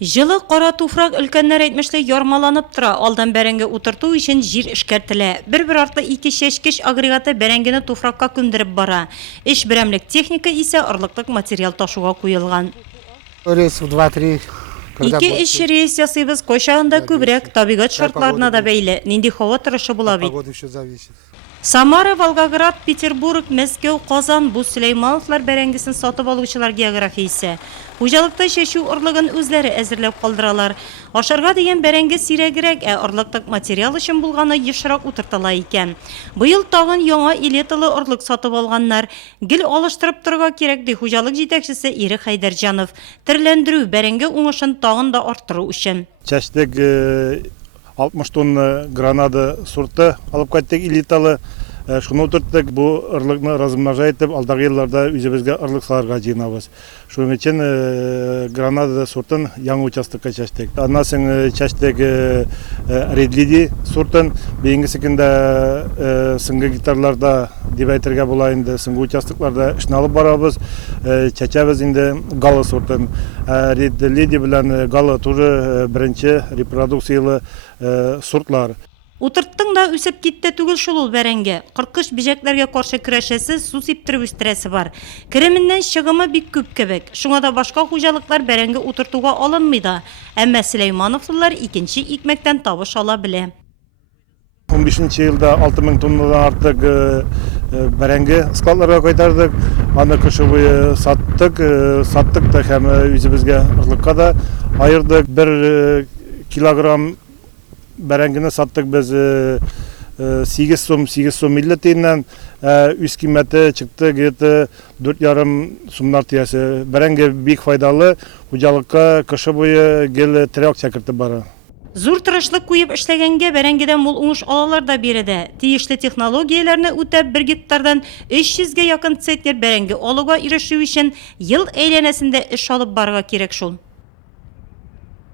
Жылы қара туфрак өлкәннәр әйтмешле ярмаланып тора, алдан бәрәңге утырту өчен җир эшкәртелә. Бер артлы ике чәчкеч агрегаты бәрәңгене туфракка күмдереп бара. Эш берәмлек техника исә орлыклык материал ташуга куелган. Рейс в 2-3. Ике эш рейс ясыйбыз, кайчагында күбрәк табигать шартларына да бәйле. Нинди һава торышы була бит. Погода еще зависит. Самара, Волгоград, Петербург, Мәскәү, Казан бу Сөләймановлар бәрәңгесен сатып алучылар географиясе. Хуҗалыкта чәчү орлыгын үзләре әзерләп калдыралар. Ашарга дигән бәрәңге сирәгрәк, орлыклык материал өчен булганы ешрак утыртыла икән. Быел тагын яңа илетылы орлык сатып алганнар. Гел алыштырып торырга кирәк ди хуҗалык җитәкчесе Ире Хайдарҗанов. Тирләндерү бәрәңге уңышын тагын да арттыру өчен. Чәчтек 60 тонна гранада сорты алып кайттык элиталы. Шуны утырттык, бу ырлыкны размножать итеп, алдагы елларда үзебезгә ырлык саларга җыенабыз. Шуның өчен гранада сортын яңа участокка чәчтек. Аннан соң чәчтек Редлиди сортын, бейингесе көндә соңгы гектарларда дип әйтергә була инде, соңгы участокларда эшне алып барабыз. Чәчәбез инде Гала сортын. Редлиди белән Гала туры беренче репродукциялы сортлар. Утырттың да үсеп китте түгел шул ул бәрәңге. Кыркыш бижәкләргә каршы көрәшәсе, су сиптереп үстерәсе бар. Кеременнән чыгымы бик күп кебек. Шуңа да башка хуҗалыклар бәрәңге утыртуга алынмый да. Әмма Сөләймановлар икенче икмәктән табыш ала белә. 15 елда 6000 тоннадан артык бәрәңге складларга кайтардык. Аны кышыбый саттык та һәм үзебезгә ырлыкка да айырдык. 1 килограмм бәрәңгене саттык без 8 сум 50 тиеннән, үз кыйммәте чыкты где-то 4,5 сумнар тиясе. Бәрәңге бик файдалы, хуҗалыкка кышы буе гел трәк чакыртып бара. Зур тырышлык куеп эшләгәнгә бәрәңгедән мул уңыш алалар да биредә. Тиешле технологияләрне үтәп 1 гектардан 300-гә якын центнер бәрәңге алуга ирешү өчен ел әйләнәсендә эш алып барырга кирәк шул.